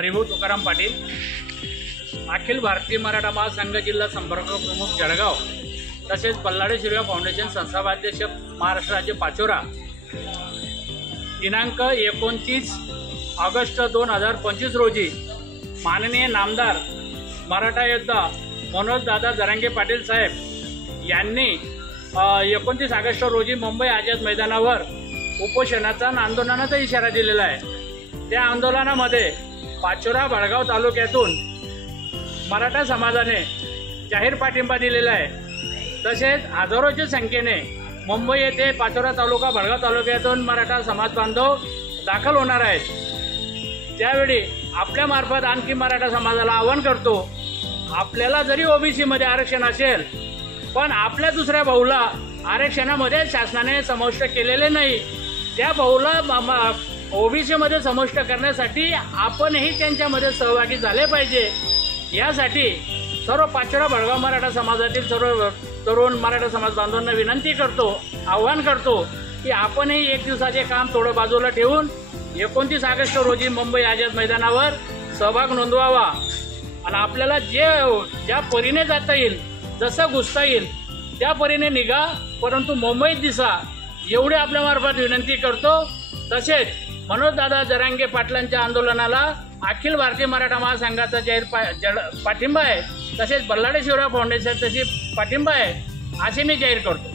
हरिभाऊ तुकाराम पाटील, अखिल भारतीय मराठा महासंघ जिल्हा संपर्क प्रमुख जळगाव, तसेच बल्लाळे शिरवा फाउंडेशन संस्थापाध्यक्ष महाराष्ट्र राज्य पाचोरा। दिनांक 29 ऑगस्ट 2025 रोजी माननीय नामदार मराठा योद्धा मनोजदादा जरांगे पाटील साहेब यांनी 29 ऑगस्ट रोजी मुंबई आझाद मैदानावर उपोषणाचा आणि आंदोलनाचा इशारा दिलेला आहे। त्या आंदोलनामध्ये पाचोरा बळगाव तालुक्यातून मराठा समाजाने जाहीर पाठिंबा दिलेला आहे। तसेच हजारोच्या संख्येने मुंबई येथे पाचोरा तालुका बळगाव तालुक्यातून मराठा समाज बांधव दाखल होणार आहेत। त्यावेळी आपल्या मार्फत आणखी मराठा समाजाला आवाहन करतो, आपल्याला जरी ओबीसी मध्ये आरक्षण असेल पण आपल्या दुसऱ्या भाऊला आरक्षणामध्ये शासनाने समाविष्ट केलेले नाही, त्या भाऊला ओबीसी मध्ये समाविष्ट करण्यासाठी आपणही त्यांच्यामध्ये सहभागी झाले पाहिजे। यासाठी सर्व पाचोरा बळगाव मराठा समाजातील सर्व तरुण मराठा समाज बांधवांना विनंती करतो, आवाहन करतो की आपणही एक दिवसाचे काम थोडं बाजूला ठेवून 29 ऑगस्ट रोजी मुंबई आझाद मैदानावर सहभाग नोंदवावा आणि आपल्याला ज्या परीने जाता येईल, जसं घुसता येईल त्या परीने निघा, परंतु मुंबईत दिसा एवढी आपल्या मार्फत विनंती करतो। तसेच मनोजदादा जरांगे पाटलांच्या आंदोलनाला अखिल भारतीय मराठा महासंघाचा जाहीर पाठिंबा आहे, तसेच बल्लाळे शिवराय फाउंडेशन तशी पाठिंबा आहे असे मी जाहीर करतो।